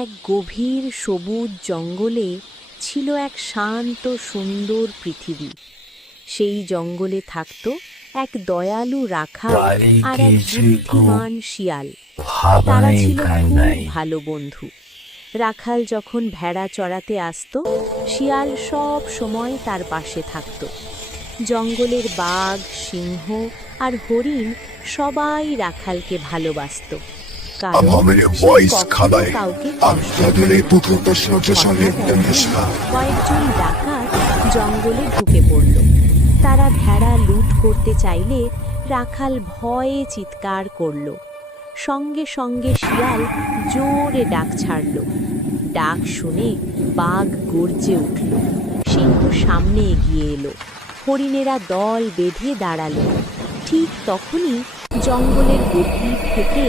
এক গভীর সবুজ জঙ্গলে ছিল এক শান্ত সুন্দর পৃথিবী। সেই জঙ্গলে থাকত এক দয়ালু রাখাল আর এক বুদ্ধিমান শিয়াল। তারা ছিল খুব ভালো বন্ধু। রাখাল যখন ভেড়া চড়াতে আসতো, শিয়াল সব সময় তার পাশে থাকত। জঙ্গলের বাঘ, সিংহ আর হরিণ সবাই রাখালকে ভালোবাসত, কারণ সে কখনো কাউকে কষ্ট দেয়নি। কয়েকজন ডাকাত জঙ্গলে ঢুকে পড়ল। তারা ভেড়া লুট করতে চাইলে রাখাল ভয়ে চিৎকার করল। সঙ্গে সঙ্গে শিয়াল জোরে ডাক ছাড়ল। ডাক শুনে বাঘ গর্জে উঠল। সিংহ সামনে এগিয়ে এলো। হরিণেরা দল বেঁধে দাঁড়ালো। ঠিক তখনই জঙ্গলের গভীর থেকে